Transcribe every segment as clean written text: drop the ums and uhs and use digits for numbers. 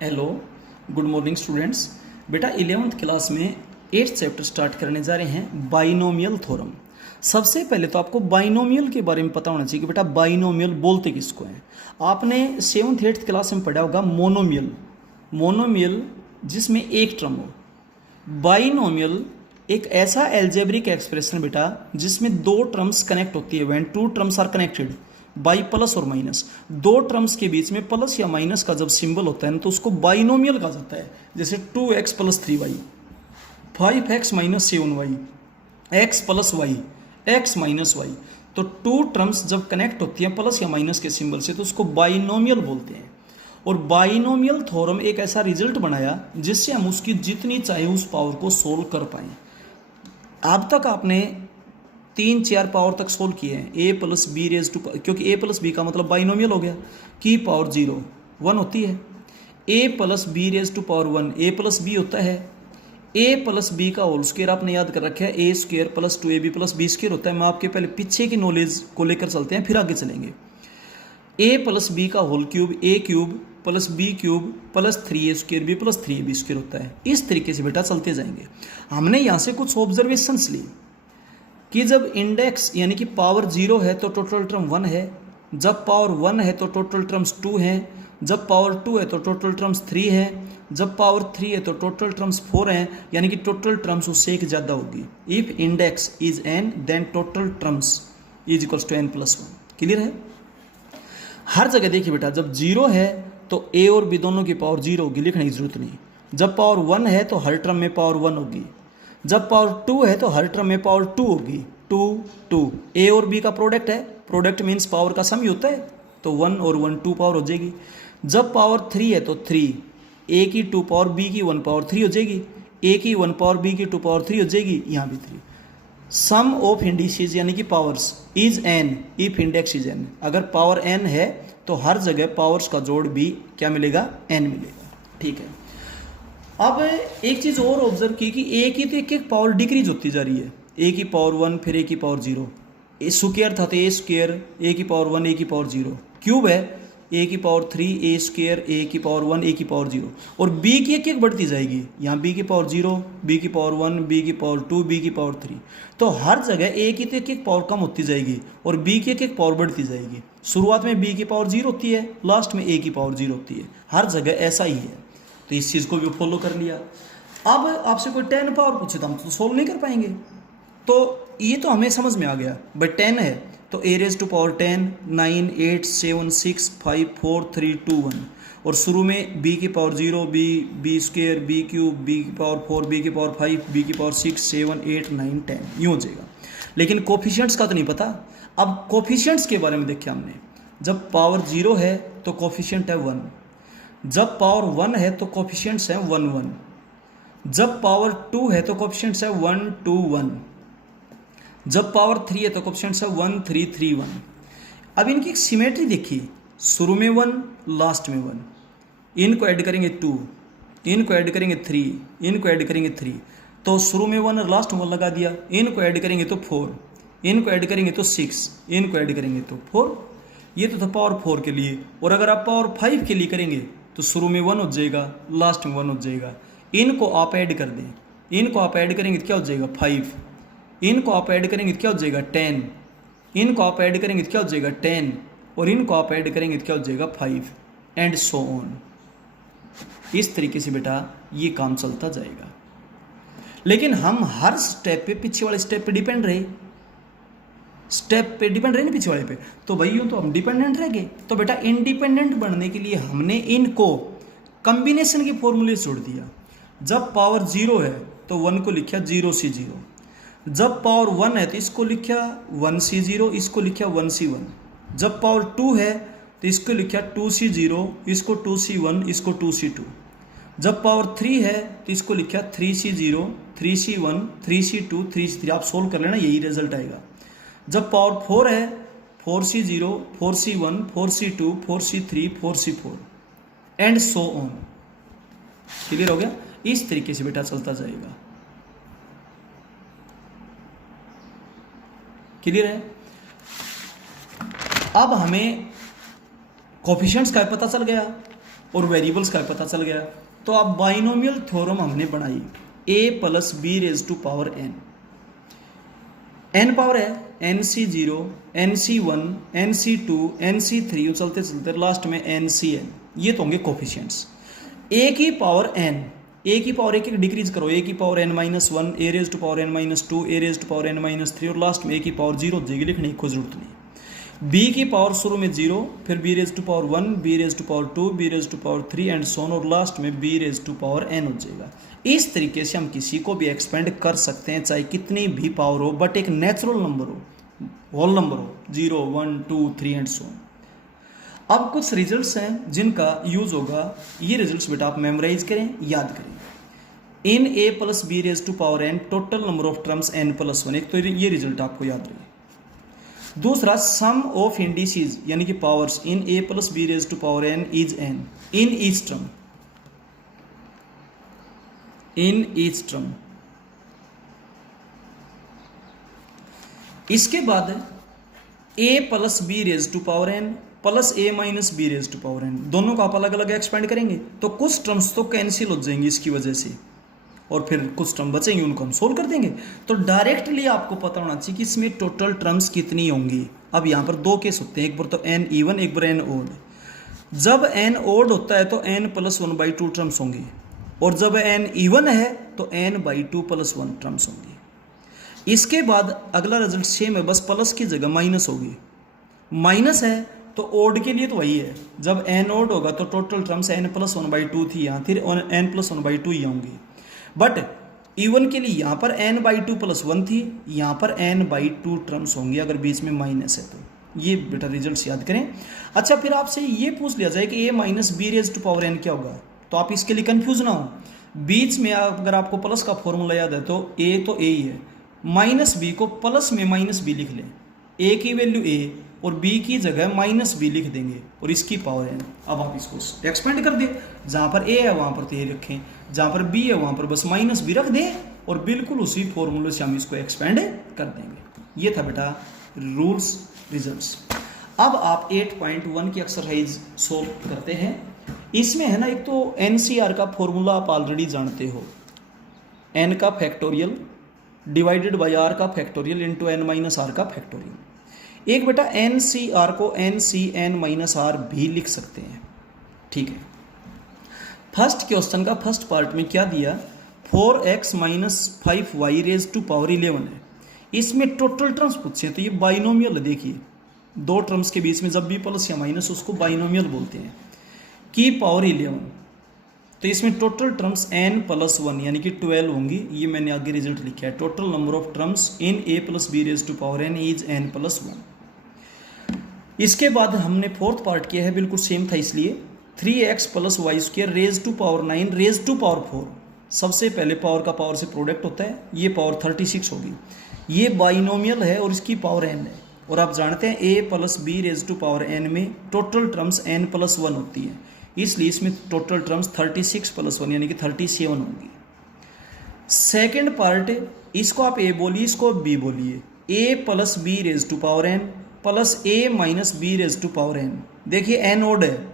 Hello, good morning students. बेटा 11th class में 8th chapter start करने जा रहे हैं, बाइनोमियल थ्योरम। सबसे पहले तो आपको बाइनोमियल के बारे में पता होना चाहिए कि बेटा बाइनोमियल बोलते किसको हैं। आपने 7th 8th क्लास में पढ़ा होगा मोनोमियल। मोनोमियल जिसमें एक टर्म हो। बाइनोमियल एक ऐसा एल्जेब्रिक एक्सप्रेशन बेटा जिसमें दो टर्म्स कनेक्ट होती है, when two terms are connected by plus और माइनस। दो टर्म्स के बीच में प्लस या माइनस का जब सिंबल होता है ना तो उसको बाइनोमियल कहा जाता है। जैसे 2x plus 3y, 5x minus 7y, x plus Y, x minus Y. तो टू टर्म्स जब कनेक्ट होती हैं प्लस या माइनस के सिंबल से तो उसको बाइनोमियल बोलते हैं। और बाइनोमियल थ्योरम एक ऐसा रिजल्ट बनाया जिससे हम उसकी जितनी चाहे उस पावर को सोल्व कर पाएँ। अब तक आपने 3-4 पावर तक सोल्व किए हैं, ए प्लस बी रेज टू, क्योंकि ए प्लस बी का मतलब बाइनोमियल हो गया, की पावर 0 1 होती है। A plus B raise to power 1 a plus b होता है। ए प्लस बी का होल स्क्वायर आपने याद कर रखा है, a square plus 2ab plus b square होता है। मैं आपके पहले पीछे की नॉलेज को लेकर चलते हैं फिर आगे चलेंगे। ए प्लस बी का whole cube a cube plus b cube plus 3a square b plus 3ab square होता है। इस तरीके से बेटा चलते जाएंगे। हमने यहाँ से कुछ ऑब्जर्वेशंस ली कि जब इंडेक्स यानी कि पावर 0 है तो टोटल टर्म 1 है, जब पावर 1 है तो टोटल टर्म्स 2 हैं, जब पावर 2 है तो टोटल टर्म्स 3 हैं, जब पावर 3 है तो टोटल टर्म्स 4 हैं, यानी कि टोटल टर्म्स उससे एक ज़्यादा होगी। If index is n then total terms is equals to n plus 1। Clear है? हर जगह देखिए बेटा, जब 0 है तो a और b दोनों की पावर 0 होगी, लिखने की जरूरत नहीं। जब पावर 1 है तो हर टर्म में पावर 1 होगी, जब पावर 2 है तो हर टर्म में पावर 2 होगी। 2 2 ए और बी का प्रोडक्ट है, प्रोडक्ट मीन्स पावर का सम ही होता है, तो 1 और 1 2 पावर हो जाएगी। जब पावर 3 है तो 3, ए की 2 पावर बी की 1 पावर 3 हो जाएगी, ए की 1 पावर बी की 2 पावर 3 हो जाएगी, यहाँ भी 3। सम ऑफ इंडिसेस यानी कि powers is an if index is an. अगर पावर एन है तो हर जगह पावर्स का जोड़ भी क्या मिलेगा? एन मिलेगा। ठीक है। अब एक चीज़ और ऑब्जर्व की कि ए की तो एक पावर डिक्रीज होती जा रही है, ए की पावर 1 फिर ए की पावर 0। ए स्क्वायर था तो ए स्क्वायर, ए की पावर 1 ए की पावर 0, क्यूब है ए की पावर 3 ए स्क्वायर ए की पावर 1 ए की पावर 0। और बी की एक एक बढ़ती जाएगी, यहाँ बी की पावर 0 बी की पावर 1 बी की पावर 2 बी की पावर 3। तो हर जगह ए की तो एक एक पावर कम होती जाएगी और बी की एक एक पावर बढ़ती जाएगी। शुरुआत में बी की पावर 0 होती है, लास्ट में ए की पावर 0 होती है। हर जगह ऐसा ही है, तो इस चीज़ को भी फॉलो कर लिया। अब आपसे कोई 10 पावर पूछे तो हम तो सोल्व नहीं कर पाएंगे, तो ये तो हमें समझ में आ गया भाई 10 है तो a रेज टू पावर 10 9 8 7 6 5 4 3 2 1। और शुरू में b की power 0 b square b cube b की पावर 4 b की पावर 5 b की पावर 6 7 8 9 10 यूँ हो जाएगा। लेकिन कोफिशिएंट्स का तो नहीं पता। अब कोफिशिएंट्स के बारे में देखिए हमने, जब पावर 0 है तो कोफिशिएंट है 1, जब पावर 1 है तो कोफिशिएंट्स हैं 1 1, जब पावर 2 है तो कोफिशिएंट्स है 1 2 1, जब पावर 3 है तो कोफिशिएंट्स है 1 3 3 1। अब इनकी एक सिमेट्री देखिए, शुरू में 1 लास्ट में 1, इनको ऐड करेंगे 2, इनको ऐड करेंगे 3, इनको ऐड करेंगे 3, तो शुरू में 1 और लास्ट में 1 लगा दिया। इनको ऐड करेंगे तो 4, इनको ऐड करेंगे तो 6, इनको ऐड करेंगे तो 4। ये तो था पावर 4 के लिए। और अगर आप पावर 5 के लिए करेंगे तो शुरू में 1 हो जाएगा, लास्ट में 1 हो जाएगा। इनको आप ऐड कर दें, इनको आप ऐड करेंगे तो क्या हो जाएगा 5, इनको आप ऐड करेंगे तो क्या हो जाएगा 10, इनको आप ऐड करेंगे तो क्या हो जाएगा 10, और इनको आप ऐड करेंगे तो क्या हो जाएगा 5, एंड सो ऑन। इस तरीके से बेटा ये काम चलता जाएगा। लेकिन हम हर स्टेप पे पीछे वाले स्टेप पे डिपेंड रहे, स्टेप पे डिपेंड रहे ना पीछे वाले पे, तो भाई यूँ तो हम डिपेंडेंट रह गए। तो बेटा इंडिपेंडेंट बनने के लिए हमने इनको कम्बिनेशन के फॉर्मूले जोड़ दिया। जब पावर 0 है तो 1 को लिखा 0 C 0, जब पावर 1 है तो इसको लिखा 1 C 0, इसको लिखा 1 C 1, जब पावर 2 है तो इसको लिखा 2 C 0, इसको 2 C 1, इसको 2 C 2, जब पावर 3 है तो इसको लिखा 3 C 0 3 C 1 3 C 2 3 C 3। आप सोल्व कर लेना, यही रिजल्ट आएगा। जब पावर 4 है 4 C 0 4 C 1 4 C 2 4 C 3 4 C 4, and so on. Clear हो गया? इस तरीके से बेटा चलता जाएगा। क्लियर है? अब हमें कोफिशिएंट्स का पता चल गया और वेरिएबल्स का पता चल गया। तो अब बाइनोमियल थ्योरम हमने बनाई a plus B raise to power n power है nc0 nc1 nc2 nc3 चलते चलते लास्ट में ncn, ये तो होंगे कोफिशिएंट्स। a की पावर n, a की पावर एक डिक्रीज करो, a की power n minus one, a raise to power n minus two, a raise to power n minus three और लास्ट में a की पावर जीरो हो जाएगी, लिखने की कोई जरूरत नहीं। b की पावर शुरू में जीरो, फिर b raise to power one, b raise to power two, b raise to power three and so on और लास्ट में b raise to power n हो जाएगा। इस तरीके से हम किसी को भी एक्सपेंड कर सकते हैं, चाहे कितनी भी पावर हो, बट एक नेचुरल नंबर हो, होल नंबर हो, 0 1 2 3 एंड सो ऑन। अब कुछ रिजल्ट्स हैं जिनका यूज होगा, ये रिजल्ट्स बेटा आप मेमोराइज करें, याद करें। In a plus B raise to power n total number of terms n plus one, एक तो ये रिजल्ट आपको याद रहे। दूसरा सम ऑफ इंडिसेस यानी कि powers in a plus B raise to power n is n in each term, in each term. इसके बाद a plus B raise to power n plus a minus B raise to power n, दोनों को आप अलग अलग expand करेंगे तो कुछ टर्म्स तो कैंसिल हो जाएंगी इसकी वजह से, और फिर कुछ टर्म बचेंगे उनको हम सोल्व कर देंगे। तो डायरेक्टली आपको पता होना चाहिए कि इसमें टोटल टर्म्स कितनी होंगी। अब यहाँ पर दो केस होते हैं, एक बार तो n इवन, एक बार n ओड। जब n ओड होता है तो n plus one by to terms होंगी, और जब n इवन है तो n by two plus one terms होंगी। इसके बाद अगला रिजल्ट सेम है, बस प्लस की जगह माइनस होगी। माइनस है तो ओड के लिए तो वही है, जब n ओड होगा तो total terms n plus one by to थी यहाँ, फिर n plus one by to यहाँ होंगी। बट इवन के लिए यहाँ पर n by two plus one थी, यहाँ पर n बाई टू टर्म्स होंगी अगर बीच में माइनस है तो। ये बेटा रिजल्ट्स याद करें। अच्छा, फिर आपसे ये पूछ लिया जाए कि a minus B raise to power n क्या होगा, तो आप इसके लिए कंफ्यूज ना हो। बीच में अगर आपको प्लस का फॉर्मूला याद है तो a ही है, माइनस बी को प्लस में माइनस बी लिख लें, a की वैल्यू a और b की जगह माइनस बी लिख देंगे और इसकी पावर n। अब आप इसको एक्सपेंड कर दें, जहाँ पर a है वहाँ पर तो a रखें, जहाँ पर b है वहाँ पर बस माइनस बी रख दें और बिल्कुल उसी फॉर्मूले से हम इसको एक्सपेंड कर देंगे। ये था बेटा रूल्स रिजल्ट्स। अब आप 8.1 की एक्सरसाइज सोल्व करते हैं। इसमें है ना, एक तो NCR का फॉर्मूला आप ऑलरेडी जानते हो, n का फैक्टोरियल डिवाइडेड बाई r का factorial into n minus r का फैक्टोरियल। एक बेटा NCR को NCn माइनस r भी लिख सकते हैं, ठीक है। फर्स्ट क्वेश्चन का फर्स्ट पार्ट में क्या दिया, 4x minus 5y raise to power 11 है। इसमें टोटल टर्म्स पूछे तो ये बाइनोमियल है। देखिए दो टर्म्स के बीच में जब भी प्लस या माइनस उसको बाइनोमियल बोलते हैं, की पावर 11। तो इसमें total terms n plus one यानी कि 12 होंगी, ये मैंने आगे रिजल्ट लिखा है। Total number of terms in a plus B raise to power n is n plus one. इसके बाद हमने फोर्थ पार्ट किया है, बिल्कुल सेम था इसलिए 3x plus y square raise to power 9 raise to power 4। सबसे पहले पावर का पावर से प्रोडक्ट होता है, ये पावर 36 होगी। ये बाइनोमियल है और इसकी पावर n है, और आप जानते हैं a plus B raise to power n में total terms n plus one होती है, इसलिए इसमें टोटल टर्म्स 36 प्लस वन यानी कि 37 होंगी। सेकेंड पार्ट, इसको आप a बोलिए, इसको b बोलिए, a plus B raise to power n plus a minus B raise to power n। देखिए n ओड है,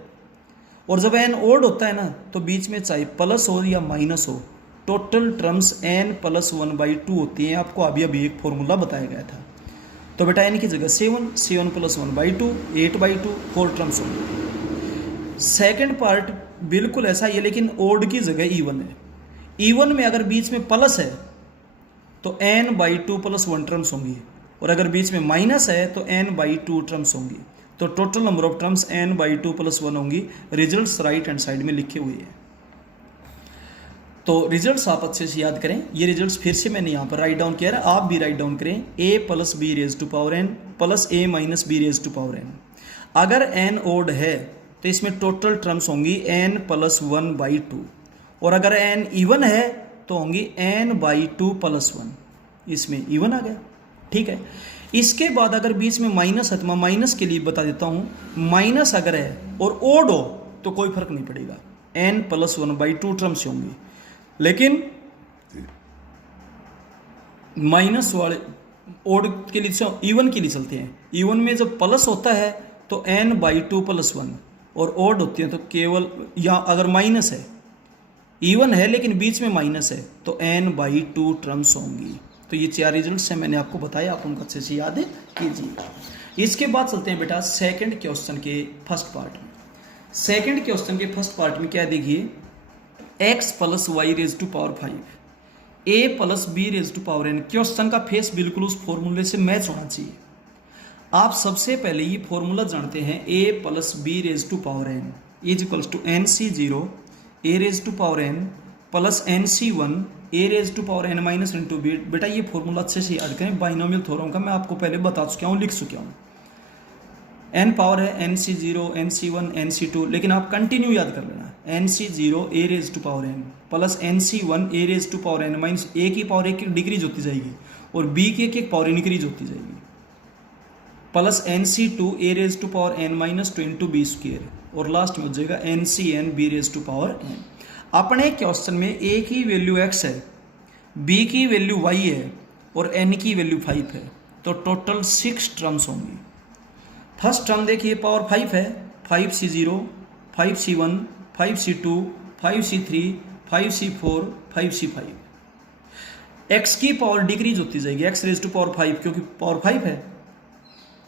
और जब n ओड होता है ना तो बीच में चाहे प्लस हो या माइनस हो, total terms n plus one by to होती हैं। आपको अभी एक फॉर्मूला बताया गया था। तो बेटा n की जगह 7 plus one by to 8 by two 4 terms होंगे। सेकेंड पार्ट बिल्कुल ऐसा ही है, लेकिन ओड की जगह इवन है। इवन में अगर बीच में प्लस है तो n by two plus one terms होंगी, और अगर बीच में माइनस है तो n बाई टू टर्म्स होंगी। तो total number of terms n by two plus one होंगी। रिजल्ट्स राइट हैंड साइड में लिखे हुए हैं, तो रिजल्ट्स आप अच्छे से याद करें। ये रिजल्ट्स फिर से मैंने यहाँ पर राइट डाउन किया है, आप भी राइट डाउन करें। a plus B raise to power n plus a minus B raise to power n। अगर n ओड है तो इसमें टोटल टर्म्स होंगी n plus one by two, और अगर n इवन है तो होंगी n by two plus one. इसमें इवन आ गया, ठीक है। इसके बाद अगर बीच में माइनस है तो मैं माइनस के लिए बता देता हूँ, माइनस अगर है और ओड हो तो कोई फर्क नहीं पड़ेगा, n plus one by to terms होंगी। लेकिन माइनस वाले ओड के लिए इवन के लिए चलते हैं। इवन में जब प्लस होता है तो n by two plus one, और ऑड होती हैं तो केवल, या अगर माइनस है, इवन है लेकिन बीच में माइनस है, तो n/2 टर्म्स होंगी। तो ये 4 रिजल्ट्स हैं, मैंने आपको बताया, आप उनको अच्छे से याद कीजिएगा। इसके बाद चलते हैं बेटा सेकंड क्वेश्चन के फर्स्ट पार्ट में। सेकंड क्वेश्चन के फर्स्ट पार्ट में क्या देखिए, x + y⁵ a + b⁵n। Question का फेस बिल्कुल उस फॉर्मूले से मैच होना चाहिए। आप सबसे पहले ये फॉर्मूला जानते हैं, a + b⁵n = nc0 a⁵n + nc1 a⁻n-b। बेटा ये फॉर्मूला अच्छे से याद करें, बाइनोमियल थ्योरम का मैं आपको पहले बता चुका हूँ, लिख चुका हूँ। n पावर है nc0 nc1 nc2, लेकिन आप कंटिन्यू याद कर लेना, nc0 a⁻n + nc1 a⁻n - a की पावर एक डिक्रीज होती जाएगी और b की एक पावर इंक्रीज होती जाएगी, प्लस nc2 a⁻n - 2 b², और लास्ट में हो जाएगा ncn b⁻n। अपने क्वेश्चन में a की वैल्यू x है, b की वैल्यू y है और n की वैल्यू 5 है, तो टोटल 6 टर्म्स होंगी। फर्स्ट टर्म देखिए पावर 5 है, 5c0 5c1 5c2 5c3 5c4 5c5। x की पावर डिक्रीज होती जाएगी, x⁻5 क्योंकि पावर 5 है,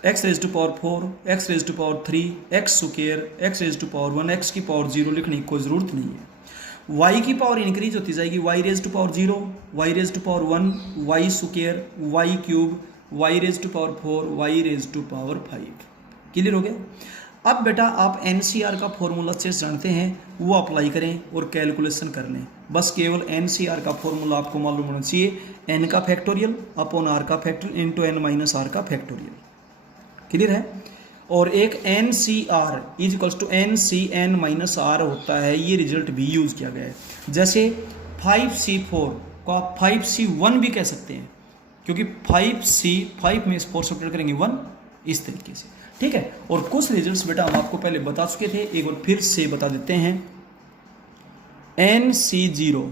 x⁻4 x⁻3 x², x⁻1, x की पावर 0 लिखने की कोई ज़रूरत नहीं है। y की पावर इंक्रीज होती जाएगी, y⁻0 y⁻1 y², y³ y⁻4 y⁻5। Clear हो गया। अब बेटा आप एनसीआर का फॉर्मूला अच्छे से जानते हैं, वो अप्लाई करें और कैलकुलेशन कर लें। बस केवल एनसीआर का फॉर्मूला आपको मालूम होना चाहिए, n का फैक्टोरियल अपॉन r का फैक्टोरियल इंटू n - r का फैक्टोरियल। क्लियर है। और एक NCR = NCn - r होता है, ये रिजल्ट भी यूज किया गया है। जैसे 5c4 को आप 5c1 भी कह सकते हैं, क्योंकि 5 में 4 सब्ट्रैक्ट करेंगे 1, इस तरीके से। ठीक है। और कुछ रिजल्ट्स बेटा हम आपको पहले बता चुके थे, एक बार फिर से बता देते हैं। NC0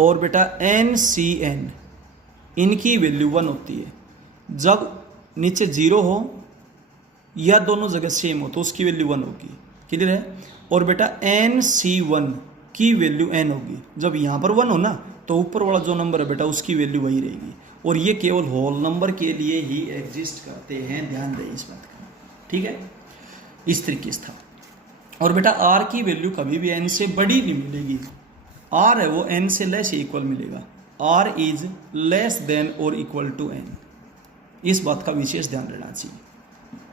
और बेटा NCn, इनकी वैल्यू 1 होती है। जब नीचे 0 हो या दोनों जगह सेम हो तो उसकी वैल्यू 1 होगी। क्लियर है। और बेटा NC1 की वैल्यू n होगी। जब यहाँ पर 1 हो ना तो ऊपर वाला जो नंबर है बेटा उसकी वैल्यू वही रहेगी। और ये केवल होल नंबर के लिए ही एग्जिस्ट करते हैं, ध्यान दें इस बात का। ठीक है, इस तरीके से था। और बेटा r की वैल्यू कभी भी n से बड़ी नहीं मिलेगी, r है वो n से लेस इक्वल मिलेगा। r इज लेस देन और इक्वल टू n, इस बात का विशेष ध्यान रहना चाहिए।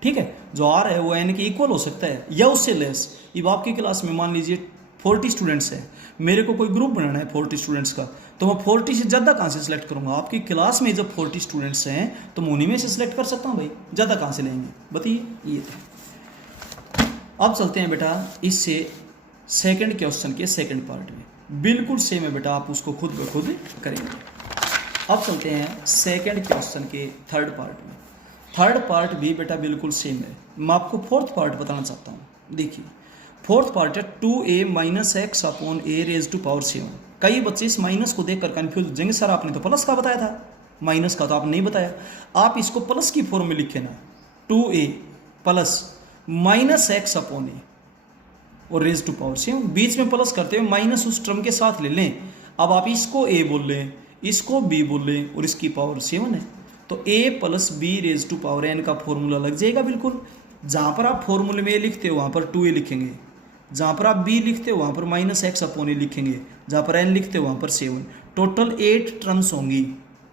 ठीक है, जो r है वो n के इक्वल हो सकता है या उससे लेस। अब आपकी क्लास में मान लीजिए 40 स्टूडेंट्स हैं, मेरे को कोई ग्रुप बनाना है 40 स्टूडेंट्स का, तो मैं 40 से ज़्यादा कहाँ से सिलेक्ट करूँगा? आपकी क्लास में जब 40 स्टूडेंट्स हैं तो मैं उन्हीं में से सिलेक्ट कर सकता हूँ भाई, ज़्यादा कहाँ से लेंगे बताइए। ये था। अब चलते हैं बेटा इससे सेकंड क्वेश्चन के सेकंड पार्ट में, बिल्कुल सेम है बेटा, आप उसको खुद ब खुद करेंगे। अब चलते हैं सेकंड क्वेश्चन के थर्ड पार्ट में। थर्ड पार्ट भी बेटा बिल्कुल सेम है। मैं आपको फोर्थ पार्ट बताना चाहता हूँ। देखिए फोर्थ पार्ट है 2a - x अपॉन a⁻7। कई बच्चे इस माइनस को देखकर कंफ्यूज हो जाएंगे, सर आपने तो प्लस का बताया था, माइनस का तो आपने नहीं बताया। आप इसको प्लस की फॉर्म में लिखे ना, 2a + -x अपॉन a और raised⁻7, बीच में प्लस करते हुए माइनस उस टर्म के साथ ले लें। अब आप इसको a बोल लें, इसको b बोल लें और इसकी पावर 7 है, तो a + b⁻n का फॉर्मूला लग जाएगा बिल्कुल। जहाँ पर आप फॉर्मूले में a लिखते हो वहाँ पर 2a लिखेंगे, जहाँ पर आप b लिखते हो वहाँ पर -x अपॉन a लिखेंगे, जहाँ पर n लिखते हो वहाँ पर 7। टोटल 8 टर्म्स होंगी।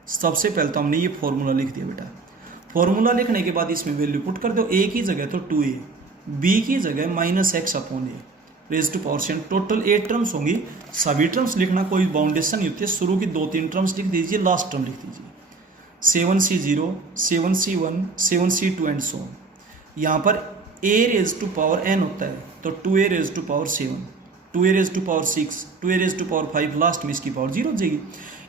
सबसे पहले तो हमने ये फॉर्मूला लिख दिया बेटा। फॉर्मूला लिखने के बाद इसमें वैल्यू पुट कर दो, a की जगह तो 2a, b की जगह -x upon a raised⁻7। Total 8 terms होंगी। सभी टर्म्स लिखना कोई बाउंडेशन नहीं होती है, शुरू की 2-3 टर्म्स लिख दीजिए, लास्ट टर्म लिख दीजिए। 7c0 7c1 7c2 and so. यहाँ पर a⁻n होता है तो 2a⁻7 2a⁻6 2a�5, लास्ट में इसकी पावर 0 हो जाएगी।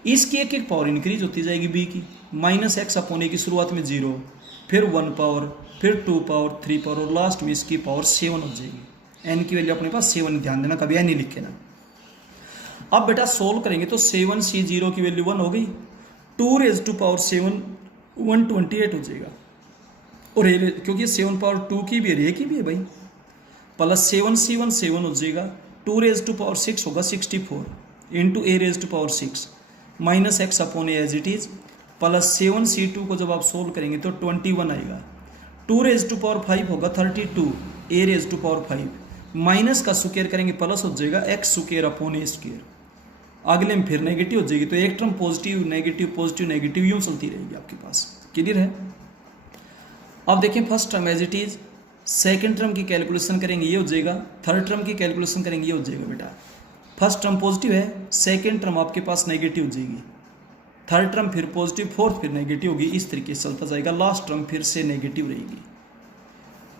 इसकी एक एक पावर इंक्रीज होती जाएगी b की, -x अपॉन a की शुरुआत में 0, फिर 1 पावर, फिर 2 पावर, 3 पावर और लास्ट में इसकी पावर 7 हो जाएगी। n की वैल्यू अपने पास 7, ध्यान देना कभी n ही लिखे ना। अब बेटा सोल्व करेंगे तो 7c0 की वैल्यू 1 हो गई, 2⁻7 128 हो जाएगा। और क्योंकि 7 पावर 2 की भी है, की भी है भाई, प्लस 7c1 7 हो जाएगा, 2 रेज टू पावर 6 होगा 64 into a raise to power 6 minus x upon a as it is, plus 7c2 को जब आप सोल्व करेंगे तो 21 आएगा, 2 रेज टू पावर 5 होगा 32 ए रेज टू पावर 5, माइनस का स्क्वायर करेंगे प्लस हो जाएगा एक्स स्क्वायर अपॉन ए स्क्वायर, अगले में फिर नेगेटिव हो जाएगी, तो एक टर्म पॉजिटिव नेगेटिव यूं चलती रहेगी आपके पास। क्लियर है? अब देखें first term as it is, second term की कैलकुलेशन करेंगे ये हो जाएगा, थर्ड टर्म की कैलकुलेशन करेंगे ये हो जाएगा बेटा, फर्स्ट टर्म पॉजिटिव है, सेकंड टर्म आपके पास नेगेटिव हो जाएगी, थर्ड टर्म फिर पॉजिटिव, फोर्थ फिर नेगेटिव होगी, इस तरीके से चलता जाएगा, लास्ट टर्म फिर से नेगेटिव रहेगी।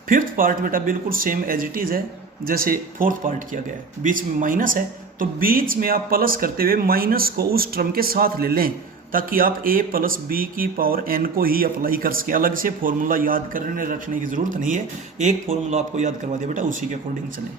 फिफ्थ पार्ट बेटा बिल्कुल सेम एज इट इज है जैसे फोर्थ पार्ट किया गया है, बीच में माइनस है तो बीच में आप प्लस करते हुए माइनस को उस टर्म के साथ ले लें ताकि आप a प्लस बी की पावर n को ही अप्लाई कर सकें। अलग से फॉर्मूला याद करने रखने की जरूरत नहीं है, एक फॉर्मूला आपको याद करवा दिया बेटा, उसी के अकॉर्डिंग चले।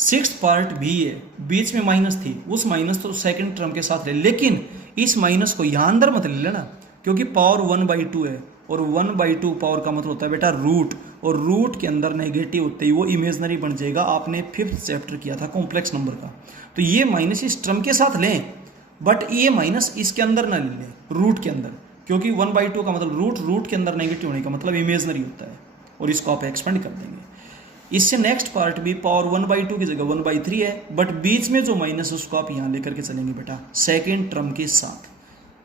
सिक्स्थ पार्ट भी है, बीच में माइनस थी, उस माइनस तो सेकंड टर्म के साथ ले, लेकिन इस माइनस को यहाँ अंदर मत ले लेना क्योंकि पावर 1/2 है और 1/2 पावर का मतलब होता है बेटा रूट, और रूट के अंदर नेगेटिव होते ही वो इमेजनरी बन जाएगा। आपने 5th चैप्टर किया था कॉम्प्लेक्स नंबर का, तो ये माइनस इस टर्म के साथ लें बट ये माइनस इसके अंदर ना ले लें, रूट के अंदर, क्योंकि 1/2 का मतलब रूट के अंदर नेगेटिव होने का मतलब इमेजनरी होता है, और इसको आप एक्सपेंड कर देंगे। इससे नेक्स्ट पार्ट भी पावर 1/2 की जगह 1/3 है, बट बीच में जो माइनस उसको आप यहाँ लेकर के चलेंगे बेटा सेकेंड टर्म के साथ।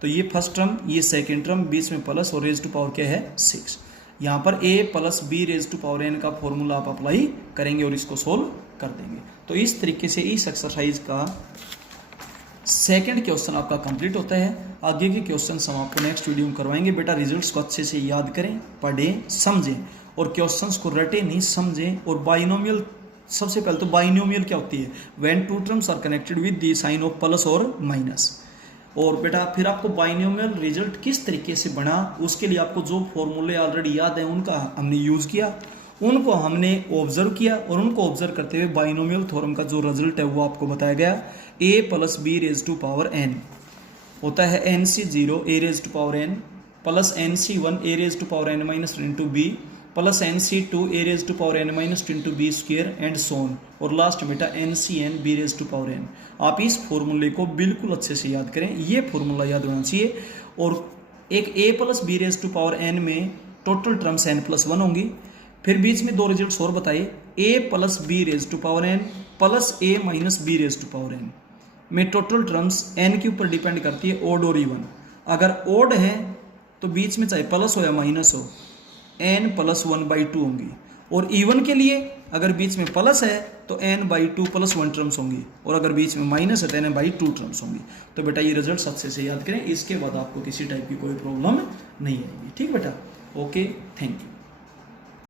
तो ये फर्स्ट टर्म, ये सेकेंड टर्म, बीच में प्लस और रेज टू पावर क्या है 6। यहाँ पर a plus B raise to power n का फॉर्मूला आप अप्लाई करेंगे और इसको सोल्व कर देंगे। तो इस तरीके से इस एक्सरसाइज का सेकंड क्वेश्चन आपका कंप्लीट होता है। आगे के क्वेश्चन हम आपको नेक्स्ट वीडियो में करवाएंगे। बेटा रिजल्ट्स को अच्छे से याद करें, पढ़ें, समझें, और क्वेश्चंस को रटे नहीं, समझें। और बाइनोमियल, सबसे पहले तो बाइनोमियल क्या होती है, when two terms are connected with the sign of plus और माइनस। और बेटा फिर आपको बाइनोमियल रिजल्ट किस तरीके से बना, उसके लिए आपको जो फॉर्मूले ऑलरेडी याद हैं उनका हमने यूज़ किया, उनको हमने ऑब्जर्व किया, और उनको ऑब्जर्व करते हुए बाइनोमियल थ्योरम का जो रिजल्ट है वो आपको बताया गया। a plus B raise to power n होता है nc0 a raise to power n plus nc1 a raise to power n minus into b plus nc2 a raise to power n minus into b square and so on, और last बेटा ncn b raise to power n। आप इस फॉर्मूले को बिल्कुल अच्छे से याद करें, ये फॉर्मूला याद होना चाहिए। और एक a plus B raise to power n में टोटल टर्म्स n+1 होंगी। फिर बीच में दो रिजल्ट्स और बताइए, a plus B raise to power n plus a minus B raise to power n में टोटल टर्म्स n के ऊपर डिपेंड करती है, ओड और इवन। अगर ओड है तो बीच में चाहे प्लस हो या माइनस हो n प्लस 1/2 होंगी, और इवन के लिए अगर बीच में प्लस है तो n/2 प्लस 1 टर्म्स होंगी, और अगर बीच में माइनस है तो n/2 टर्म्स होंगी। तो बेटा ये रिजल्ट अच्छे से याद करें, इसके बाद आपको किसी टाइप की कोई प्रॉब्लम नहीं आएगी। ठीक बेटा, ओके, थैंक यू।